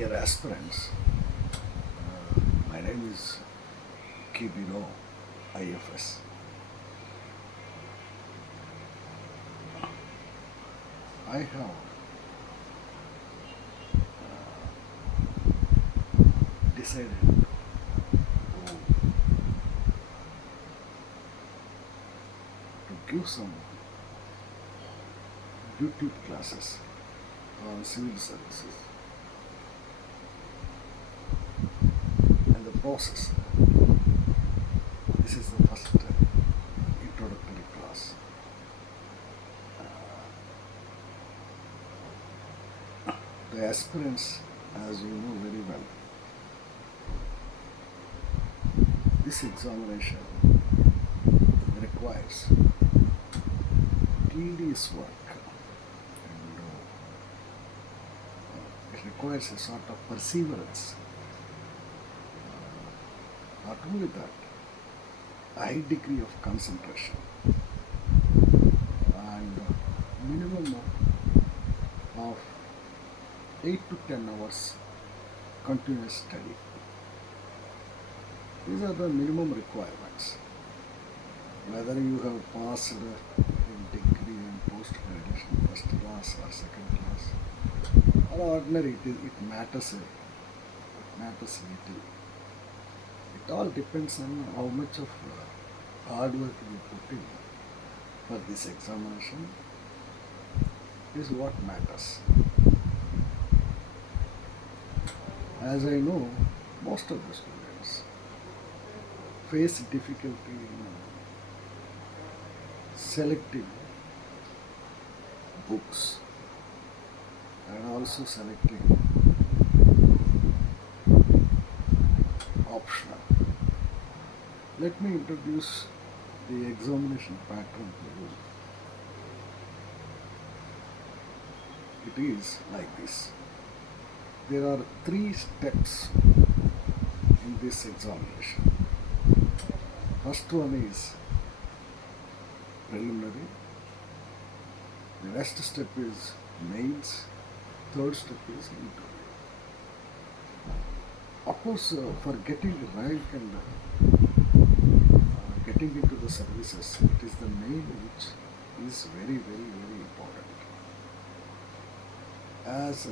dear aspirants, my name is Kibino IFS. I have decided to give some YouTube classes on civil services and the process. This is the first introductory class. The aspirants, as you know very well, this examination requires tedious work and it requires a sort of perseverance. Not only that, a high degree of concentration and minimum of 8 to 10 hours continuous study. These are the minimum requirements. Whether you have passed in degree and post-graduation first class or second class or ordinary, it matters little. It all depends on how much of hard work you put in for this examination is what matters. As I know, most of the students face difficulty in selecting books and also selecting optional. Let me introduce the examination pattern to you. It is like this. There are 3 steps in this examination. First one is preliminary. The next step is mains. Third step is interview. Of course, for getting rank and getting into the services, it is the main which is very important. As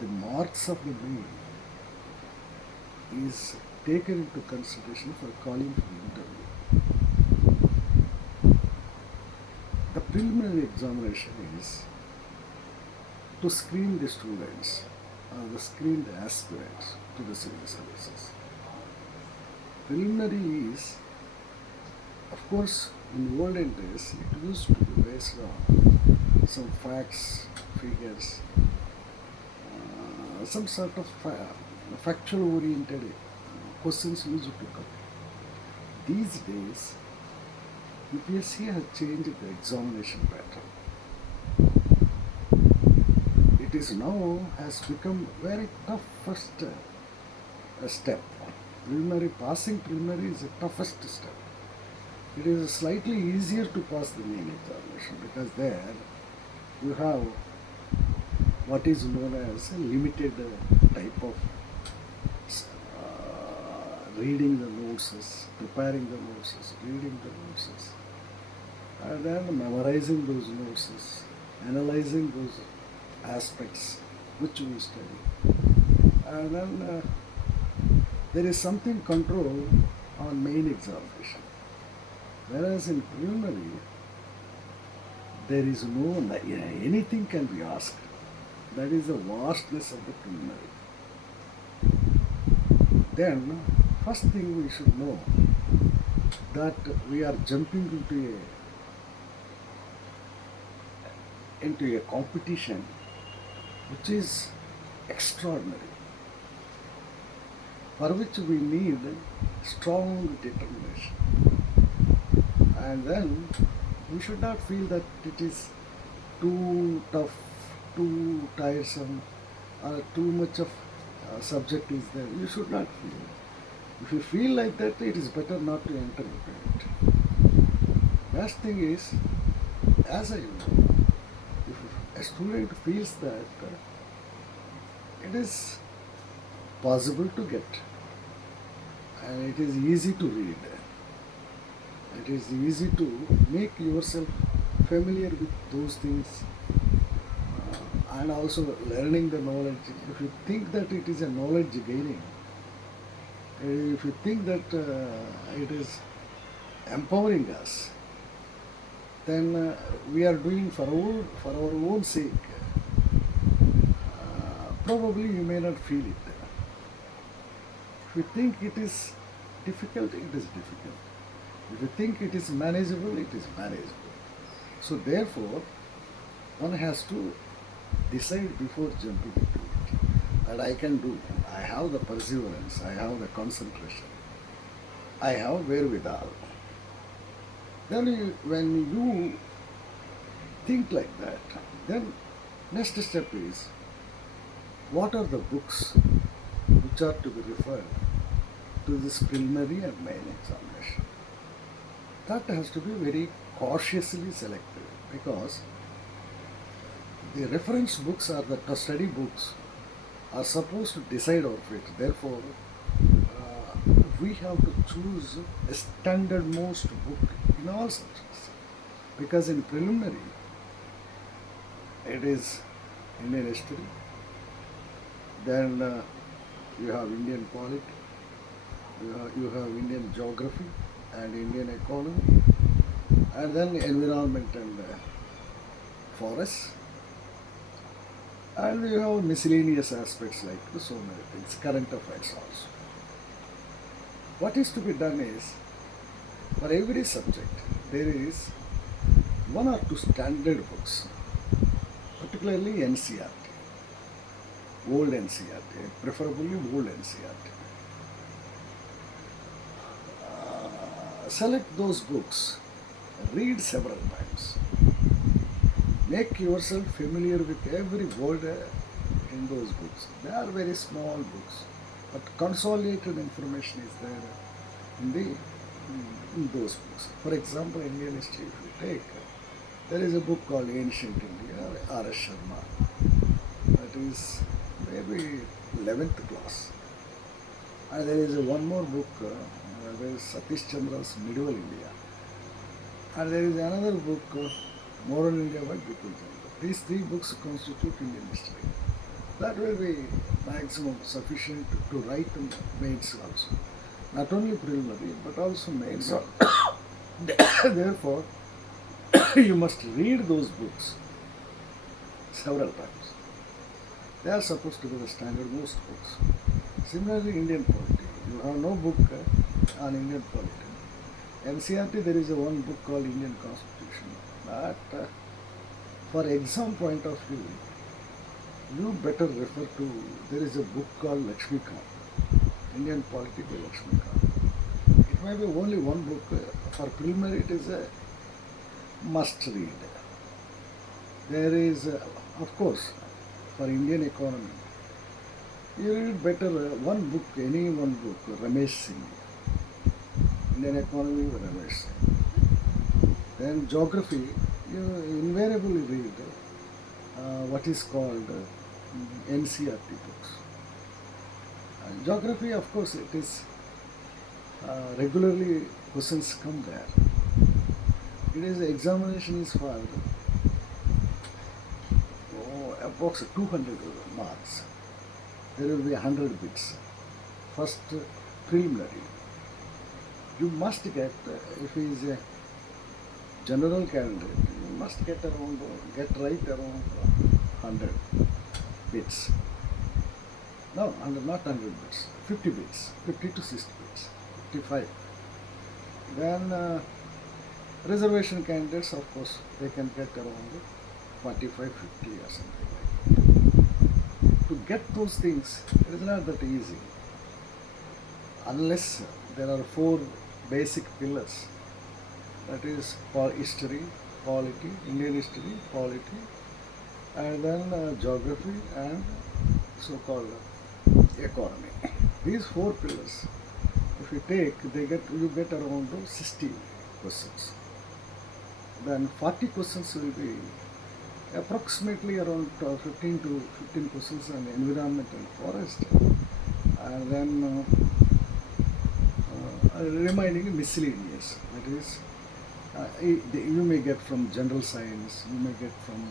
the marks of the main is taken into consideration for calling for the interview. The preliminary examination is to screen the students or screen the aspirants to the civil services. Preliminary is, of course, in olden days it used to be based on some facts, figures, some sort of factual oriented questions used to come. These days, UPSC has changed the examination pattern. It is now has become very toughest step. Passing preliminary is the toughest step. It is slightly easier to pass the main examination because there you have what is known as a limited type of reading the notes, preparing the notes, reading the notes, and then memorizing those notes, analyzing those aspects which we study. And then there is something control on main examination. Whereas in preliminary, there is no, anything can be asked. That is the vastness of the preliminary. Then, first thing we should know that we are jumping into a competition which is extraordinary, for which we need strong determination. And then we should not feel that it is too tough, too tiresome, or too much of subject is there. You should not feel. If you feel like that, it is better not to enter into it. Last thing is, as I know, if a student feels that it is possible to get, and it is easy to read. It is easy to make yourself familiar with those things, and also learning the knowledge. If you think that it is a knowledge gaining, if you think that it is empowering us, then we are doing for our own sake. Probably you may not feel it. If you think it is difficult, it is difficult. If you think it is manageable, it is manageable. So therefore, one has to decide before jumping into it that I can do. I have the perseverance, I have the concentration, I have wherewithal. Then when you think like that, then next step is, what are the books which are to be referred to this preliminary and main examination? That has to be very cautiously selected, because the reference books or the study books are supposed to decide our fate. Therefore, we have to choose a standard most book in all subjects, because in preliminary it is Indian history, then you have Indian polity, you have Indian geography and Indian economy, and then environment and forests, and you have miscellaneous aspects like so many things, current affairs also. What is to be done is, for every subject there is one or two standard books, particularly NCERT, old NCERT, preferably old NCERT. Select those books, read several times, make yourself familiar with every word in those books. They are very small books, but consolidated information is there in those books. For example, Indian history, if you take, there is a book called Ancient India, R.S. Sharma. That is maybe 11th class. And there is one more book, there is Satish Chandra's Medieval India. And there is another book, Modern India by Bipin Chandra. These three books constitute Indian history. That will be maximum sufficient to write in mains also. Not only preliminary, but also mains. Therefore, you must read those books several times. They are supposed to be the standard most books. Similarly, Indian polity. You have no book on Indian polity. NCERT, there is one book called Indian Constitution. But for exam point of view, you better refer to, there is a book called Lakshmikant, Indian Polity by Lakshmikant. It may be only one book. For preliminary, it is a must read. There is, of course, for Indian economy, you read better one book, any one book, Ramesh Singh, Indian economy by Ramesh Singh. Then geography, you invariably read what is called NCERT books. Geography, of course, it is regularly questions come there. It is examination is for approximately 200 marks. There will be 100 bits. First preliminary. You must get, if he is a general candidate, you must get right around 100 bits. No, 100, not 100 bits, 50 bits, 50 to 60 bits, 55. Then reservation candidates, of course, they can get around 45, 50 or something like that. To get those things, it is not that easy. Unless there are 4 basic pillars. That is history, polity, Indian history, polity, and then geography and so-called economy. These 4 pillars, if you take, you get around 60 questions. Then 40 questions will be approximately around 15 questions on environment and forest, and then remaining miscellaneous. That is, you may get from general science, you may get from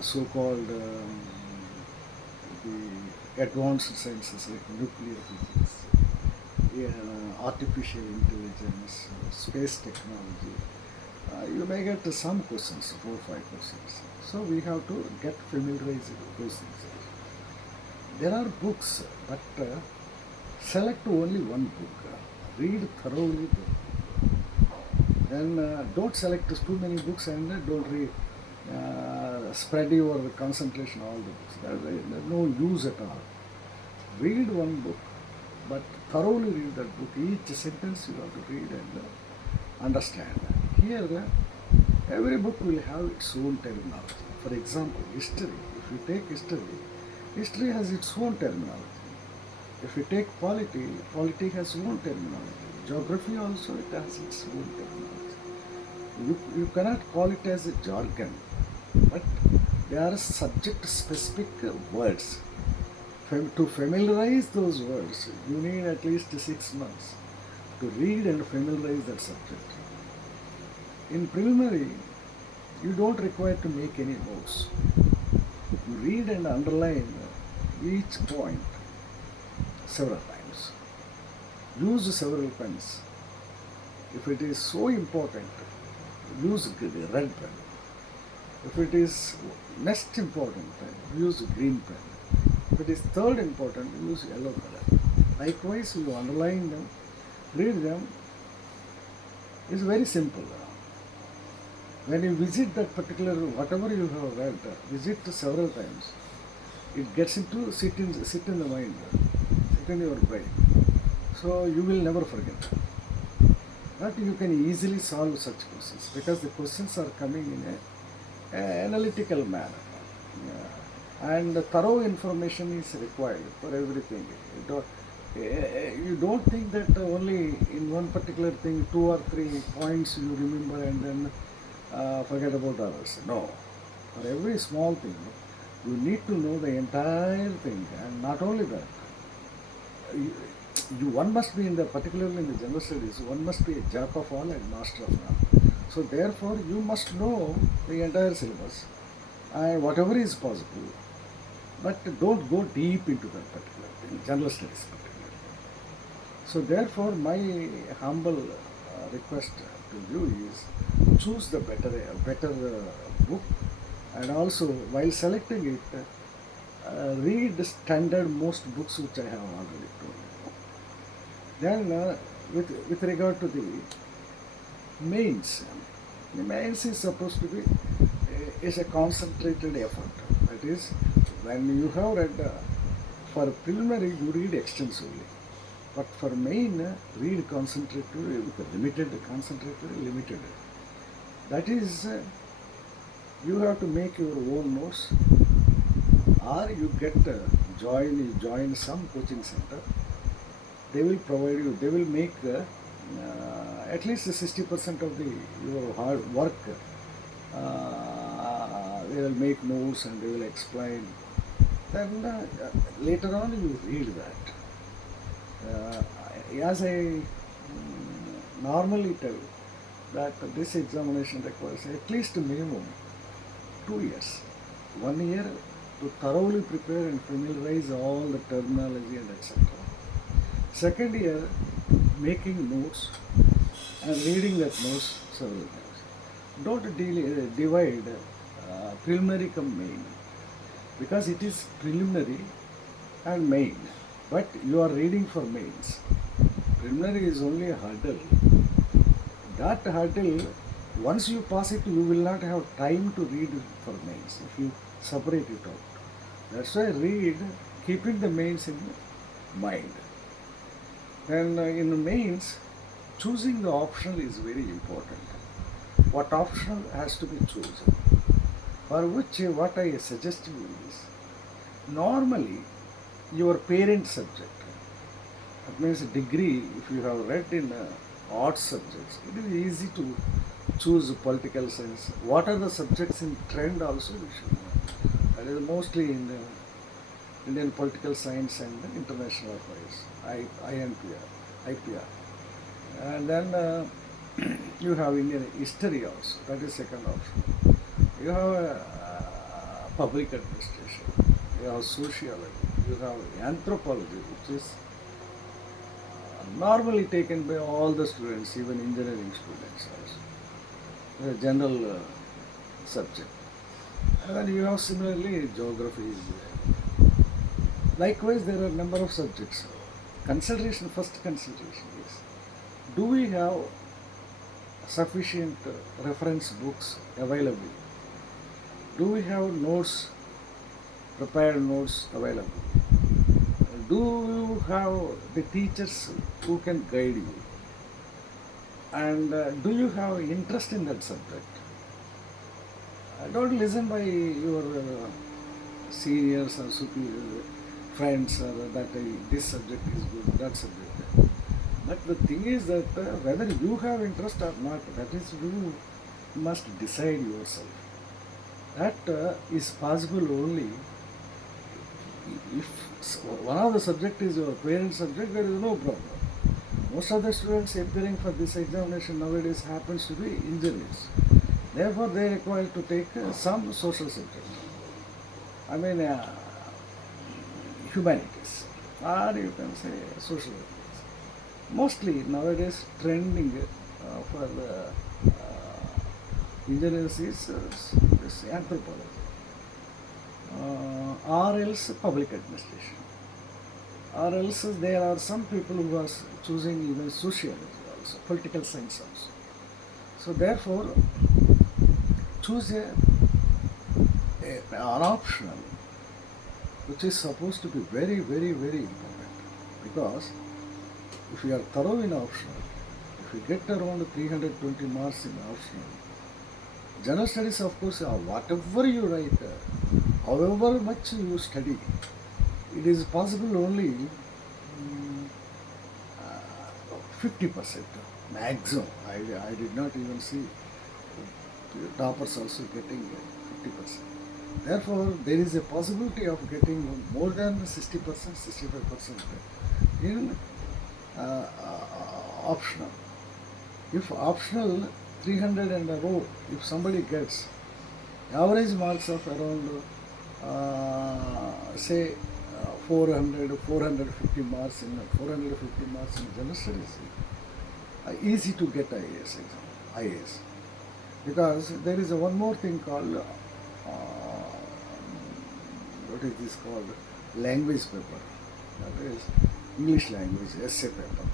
so-called the advanced sciences like nuclear physics, artificial intelligence, space technology. You may get some questions, 4 or 5 questions. So we have to get familiarized with those things. There are books, but select only one book. Read thoroughly the book. Then don't select too many books and don't read. Spread your concentration all the books. There's no use at all. Read one book, but thoroughly read that book. Each sentence you have to read and understand. Here, every book will have its own terminology. For example, history. If you take history, history has its own terminology. If you take polity, polity has its own terminology. Geography also, it has its own terminology. You cannot call it as a jargon, but they are subject-specific words. To familiarize those words, you need at least 6 months to read and familiarize that subject. In preliminary, you don't require to make any notes. You read and underline each point several times. Use several pens. If it is so important, use red pen. If it is next important, use green pen. If it is third important, use yellow color. Likewise, you underline them, read them. It's very simple. When you visit that particular, whatever you have read, visit several times, it gets into sit in the mind, sit in your brain. So you will never forget. But you can easily solve such questions because the questions are coming in an analytical manner. And thorough information is required for everything. You don't think that only in one particular thing 2 or 3 points you remember and then forget about others. No. For every small thing, you need to know the entire thing, and not only that. One must be particularly in the general studies, one must be a jack of all and master of none. So therefore, you must know the entire syllabus and whatever is possible, but don't go deep into that particular thing, general studies particularly. So therefore, my humble request to you is choose the better book, and also while selecting it, read standard most books which I have already told you. Then with regard to the mains, the mains is supposed to be is a concentrated effort. That is, when you have read for preliminary, you read extensively. But for main, read concentrated with limited, concentrated, limited. That is, you have to make your own notes, or you get join some coaching center. They will provide you. They will make at least 60% of your hard work. They will make notes and they will explain. Then later on, you read that. As I normally tell, that this examination requires at least minimum 2 years. 1 year to thoroughly prepare and familiarize all the terminology and etc. Second year, making notes and reading that notes several times. Don't divide preliminary come main, because it is preliminary and main, but you are reading for mains. Preliminary is only a hurdle. That hurdle, once you pass it, you will not have time to read for mains if you separate it out. That's why read keeping the mains in mind. Then in the mains, choosing the optional is very important. What optional has to be chosen? For which what I suggest you is, normally your parent subject, that means degree, if you have read in arts subjects, it is easy to choose political science. What are the subjects in trend also we should know. That is mostly in Indian Political Science and International Affairs, IPR. And then you have Indian History also, that is second option. You have Public Administration, you have Sociology, you have Anthropology, which is normally taken by all the students, even engineering students also, a general subject. And then you have similarly Geography is there. Likewise, there are a number of subjects. First consideration is, do we have sufficient reference books available? Do we have notes, prepared notes available? Do you have the teachers who can guide you? And do you have interest in that subject? Don't listen by your seniors or superior friends or that this subject is good, that subject. But the thing is that whether you have interest or not, that is you must decide yourself. That is possible only if one of the subject is your parent subject, there is no problem. Most of the students appearing for this examination nowadays happens to be engineers. Therefore, they are required to take some social subject. I mean, humanities, or you can say social studies. Mostly nowadays trending for engineers is anthropology, or else public administration, or else there are some people who are choosing even sociology also, political science also. So therefore, choose an optional which is supposed to be very, very, very important, because if you are thorough in optional, if you get around 320 marks in optional, general studies, of course, whatever you write, however much you study, it is possible only 50% maximum. I did not even see toppers also getting 50%. Therefore, there is a possibility of getting more than 60%, 65% in optional. If optional 300 and above, if somebody gets average marks of around say 450 marks in general studies, easy to get IAS exam, IAS. Because there is one more thing called, what is this called, language paper, that is English language, essay paper.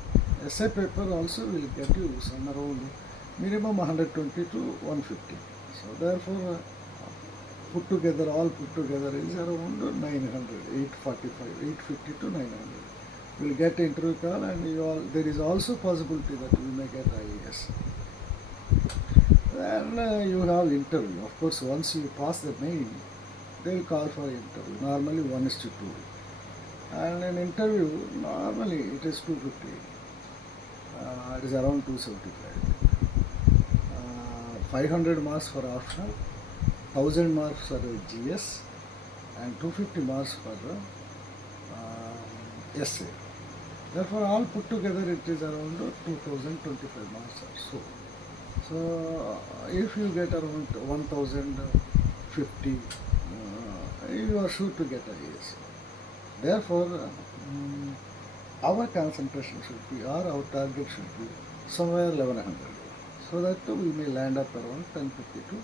Essay paper also will get you some around minimum 120 to 150. So therefore, all put together is around 900, 845, 850 to 900. You will get interview call, and there is also possibility that you may get IAS. Then you have interview. Of course, once you pass the main, they will call for interview. Normally 1:2. And in interview, normally it is 250. It is around 275. 500 marks for optional, 1000 marks for GS, and 250 marks for essay. Therefore, all put together it is around 2025 marks or so. So, if you get around 1050, you are sure to get IAS. Therefore, our concentration should be, or our target should be somewhere 1100, so that we may land up around 1050 to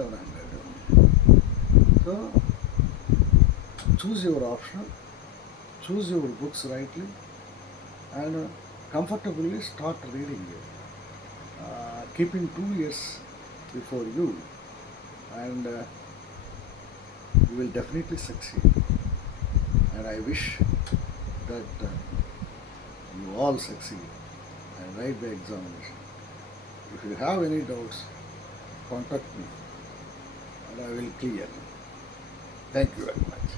1100. So, choose your optional, choose your books rightly, and comfortably start reading it. Keeping 2 years before you, and you will definitely succeed. And I wish that you all succeed and write the examination. If you have any doubts, contact me and I will clear. Thank you very much.